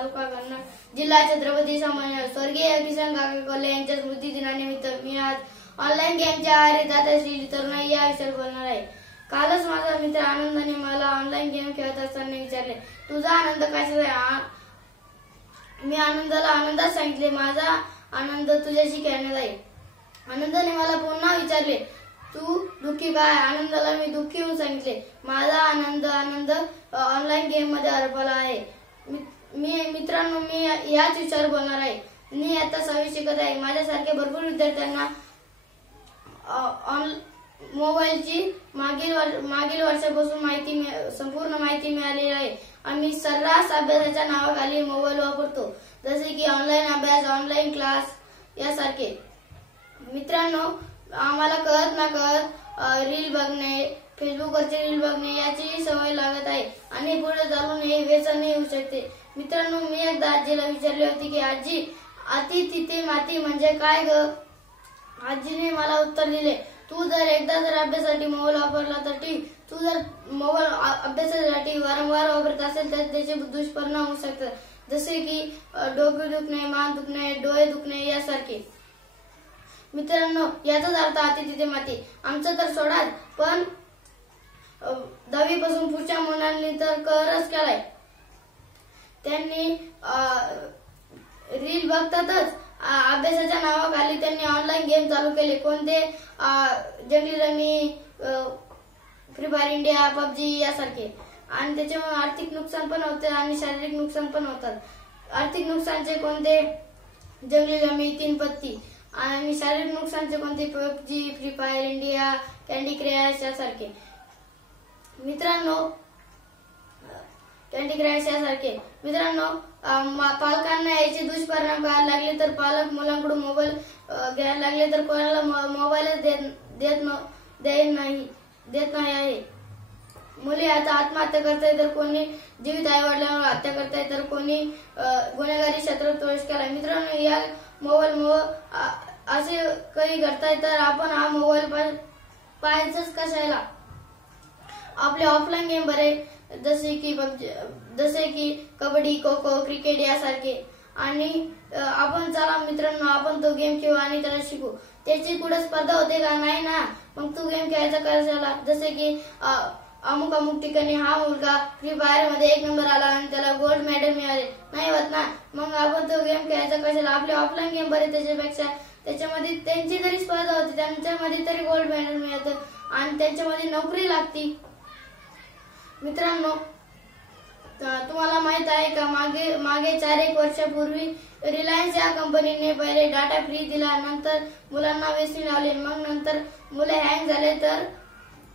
तालुका कन्नड जिल्हा छत्रपती संभाजी स्वर्गीय किसन काका कोल्हे यांच्या स्मृती दिनानिमित्त मी आज ऑनलाईन गेमच्या आहारी जात तरुणाई या विषयावर बोलणार आहे। कालच माझा मित्र आनंदाने मला ऑनलाईन गेम खेळत असताना विचारले, तुझा आनंद कशाचा आहे? मी आनंदाला आनंदात सांगितले, माझा आनंद तुझ्याशी खेळण्यात आहे। आनंदाने मला पुन्हा विचारले, तू दुःखी काय? आनंदाला मी दुःखी होऊन सांगितले, माझा आनंद ऑनलाईन गेम मध्ये हरपला आहे। मित्रांनो, मी याच विचार बोलणार आहे। मी आता 6वी शिकत आहे। माझ्यासारखे भरपूर विद्यार्थ्यांना मोबाईलची मागील वर्षापासून संपूर्ण माहिती मिळालेली आहे। आम्ही सर्रास अभ्यासाच्या नावाखाली मोबाईल वापरतो, जसे की ऑनलाईन अभ्यास, ऑनलाईन क्लास यासारखे। मित्रांनो, आम्हाला कळत ना कळत रील बघणे, फेसबुकवरचे रील बघणे याची सवय लागत आहे आणि पुढे चालून हे व्यसनही होऊ शकते। मित्रांनो, मी एकदा आजीला विचारले होते की आजी, अति तिथे माती म्हणजे काय ग? आजीने मला उत्तर दिले, तू जर अभ्यासासाठी मोबाईल वापरला तर ठीक, तू जर मोबाईल अभ्यासासाठी वारंवार वापरत असेल तर त्याचे दुष्परिणाम होऊ शकतात, जसे की डोके दुखणे, मान दुखणे, डोळे दुखणे यासारखे। मित्रांनो, याचाच अर्थ अति तिथे माती। आमचं तर सोडाच, पण 10वी पासून पुढच्या मुलांनी तर कहरच केलाय। त्यांनी रील बघतातच अभ्यासाच्या नावाखाली त्यांनी ऑनलाईन गेम चालू केले। कोणते? जंगली rummy, free fire India, PUBG यासारखे। आणि त्याच्यामुळे आर्थिक नुकसान पण होते आणि शारीरिक नुकसान पण होतात। आर्थिक नुकसानचे कोणते? जंगली रमी, 3 पत्ती। आणि शारीरिक नुकसानचे कोणते? PUBG, free fire India, candy crash यासारखे। मित्रांनो, पालकांना याचे दुष्परिणाम कळायला लागले तर पालक मुलांकडून मोबाईल घ्यायला लागले तर कोणाला मोबाईलच देत नाही आहे। मुले आता आत्महत्या करताय तर कोणी जीवित आई वडिलांवर हत्या करताय तर कोणी गुन्हेगारी क्षेत्रात प्रवेश केलाय। मित्रांनो, या मोबाईलमुळे असे काही घडताय तर आपण हा मोबाईल पाहायचंच कशाला? आपले ऑफलाईन गेम बरे, जसे की कबड्डी, खो खो, क्रिकेट यासारखे। आणि आपण चला मित्रांनो, आपण तो गेम खेळू आणि त्याला शिकू। त्याची कुठे स्पर्धा होते का? नाही ना, मग तू गेम खेळायचा कशाला? जसे की अमुक ठिकाणी हा मुलगा फ्री फायर मध्ये 1 नंबर आला आणि त्याला गोल्ड मेडल मिळाले, नाही होत ना, मग आपण तो गेम खेळायचा कशाला? आपले ऑफलाईन गेम बरे, त्याच्यापेक्षा त्याच्यामध्ये त्यांची जरी स्पर्धा होती, त्यांच्यामध्ये तरी गोल्ड मेडल मिळतं आणि त्यांच्यामध्ये नोकरी लागती। मित्रांनो, तुम्हाला माहित आहे का, मागे 4-1 वर्षापूर्वी रिलायन्स या कंपनीने पहिले डाटा फ्री दिला, नंतर मुलांना व्यसनी लावले, मग नंतर मुले हँग झाले तर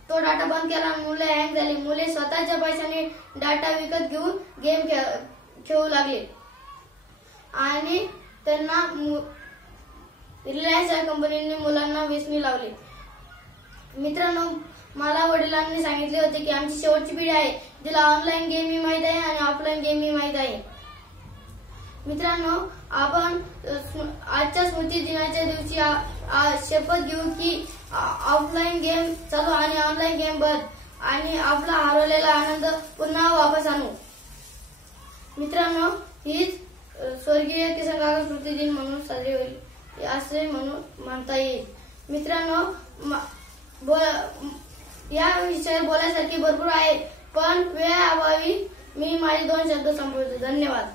तो डाटा बंद केला, मुले हँग झाली। मुले स्वतःच्या पैशाने डाटा विकत घेऊन गेम खेळू लागले आणि त्यांना रिलायन्स या कंपनीने मुलांना व्यसनी लावले। मित्रांनो, मला वडिलांनी सांगितले होते की आमची शेवटची पिढी आहे जिला ऑनलाईन गेमही माहित आहे आणि ऑफलाईन गेमही माहित आहे। मित्रांनो, आपण आजच्या स्मृती दिनाच्या दिवशी शपथ घेऊ की ऑफलाईन गेम चालू आणि ऑनलाईन गेम बंद आणि आपला हरवलेला आनंद पुन्हा वापस आणू। मित्रांनो, हीच स्वर्गीय किसन काका स्मृती दिन म्हणून साजरी होईल असे म्हणता येईल। मित्रांनो, या विषयावर बोलायसारखी भरपूर आहे, पण वेळाअभावी मी माझे 2 शब्द संपवतो। धन्यवाद।